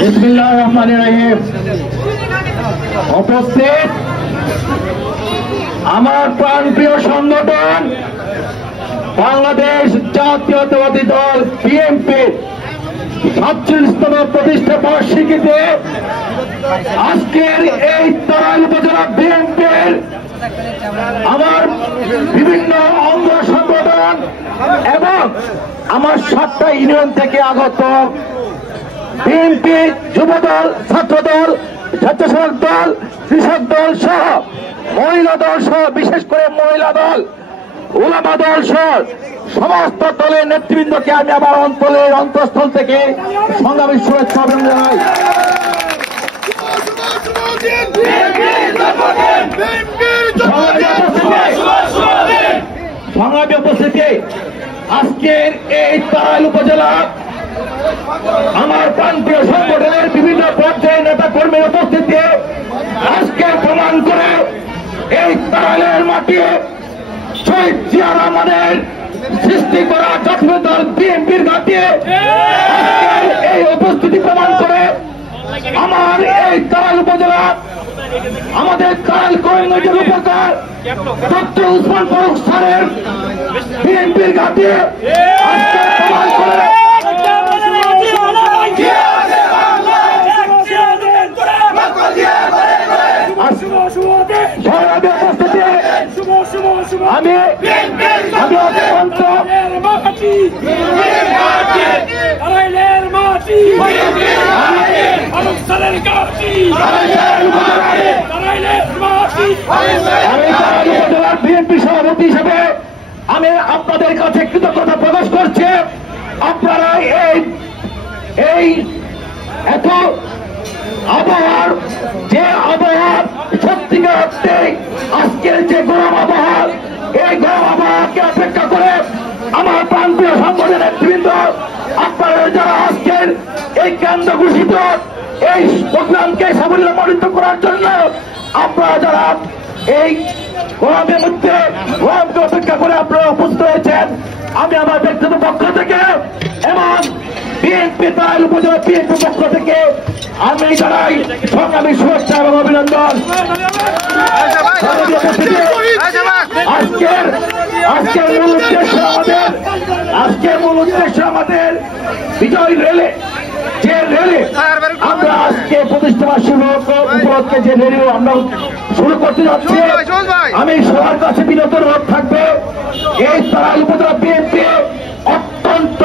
বিসমিল্লাহির রহমানির রহিম। উপস্থিত আমার প্রাণপ্রিয় সংগঠন বাংলাদেশ জাতীয়তাবাদী দল বিএনপির 47তম প্রতিষ্ঠা বার্ষিকীতে আজকের এই তারাইল উপজেলা বিএনপির আমার বিভিন্ন অঙ্গ সংগঠন এবং আমার 7টা ইউনিয়ন থেকে আগত বিএনপি, যুবদল, ছাত্রদল, স্বেচ্ছাসেবক দল, কৃষক দল সহ মহিলা দল সহ, বিশেষ করে মহিলা দল, উলামা দল সহ সমস্ত দলের নেতৃবৃন্দকে আমি আমার অন্তঃস্থল থেকে সংগ্রামী শুভেচ্ছা অভিনন্দন জানাই। সংগ্রামী উপস্থিতি, আজকের এই তারাইল উপজেলা আমার প্রান্তীয় সংগঠনের বিভিন্ন পর্যায়ে নেতা কর্মীর উপস্থিতি আজকে প্রমাণ করে এই তারাইলের মাটি শহীদ জিয়া রহমানের সৃষ্টি করা জাতীয় দল বিএনপির ঘাটে এই উপস্থিতি প্রমাণ করে আমার এই তারাইল উপজেলা আমাদের তারাইল করিমগঞ্জের উপকার ডক্টর উসমান ফারুক স্যারের বিএনপির ঘাটে আজকে প্রমাণ করে আমি অত্যন্ত বিএনপি সভাপতি হিসেবে আমি আপনাদের কাছে কৃতজ্ঞতা প্রকাশ করছি। আপনারা এই এত আবহাওয়ার যে আবহাওয়া সত্যিকার অর্থে আজকের যে গরম আবহাওয়া, এই গরম আবহাওয়াকে অপেক্ষা করে আমার প্রান্তীয় সংগঠনের নেতৃবৃন্দ আপনারা যারা আজকের এই কেন্দ্র ঘোষিত এই প্রোগ্রামকে সাফল্যমণ্ডিত করার জন্য আপনারা যারা এই গরমের মধ্যে গরমকে অপেক্ষা করে আপনারা উপস্থিত হয়েছেন, আমি আমার ব্যক্তিগত পক্ষ থেকে এবং বিএনপি তারাইল উপজেলা বিএনপির পক্ষ থেকে আমি জানাই সংগ্রামী শুভেচ্ছা এবং অভিনন্দন। আজকের মূল উদ্দেশ্য আমাদের বিজয় রেলে, যে রেলে আমরা আজকে প্রতিষ্ঠাবার্ষিকী উপলক্ষে যে রেলি আমরা শুরু করতে যাচ্ছি, আমি সবার কাছে বিনত অনুরোধ থাকবে এই তারাইল উপজেলা বিএনপি অত্যন্ত